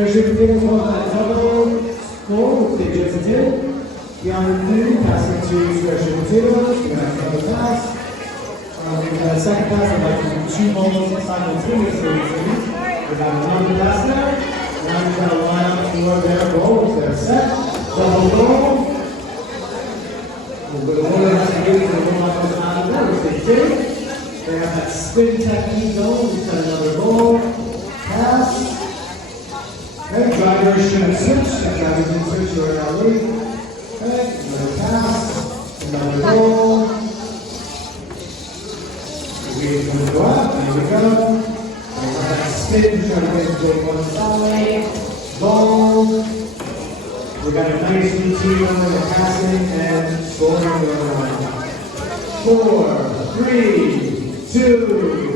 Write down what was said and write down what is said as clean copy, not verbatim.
Treasure Tables on that double score with the agility. Beyond two, passing to Treasure Potatoes. We're going to have another pass. We've got a second pass. We'd like to do two balls simultaneously. We've got another pass there. Now we've got to line up for their goal. If they're set. Double goal. The winner has to give it to the one that goes out of there, which they did. They have that spin technique going. We've got another goal. Pass. Okay, drivers should switch. The drivers can switch to our lead. Okay, another pass. Another goal. We're going to go up. There we go. We have that spin. Try to get to one side. Ball. We got a nice routine on the passing and scoring. 4, 3, 2,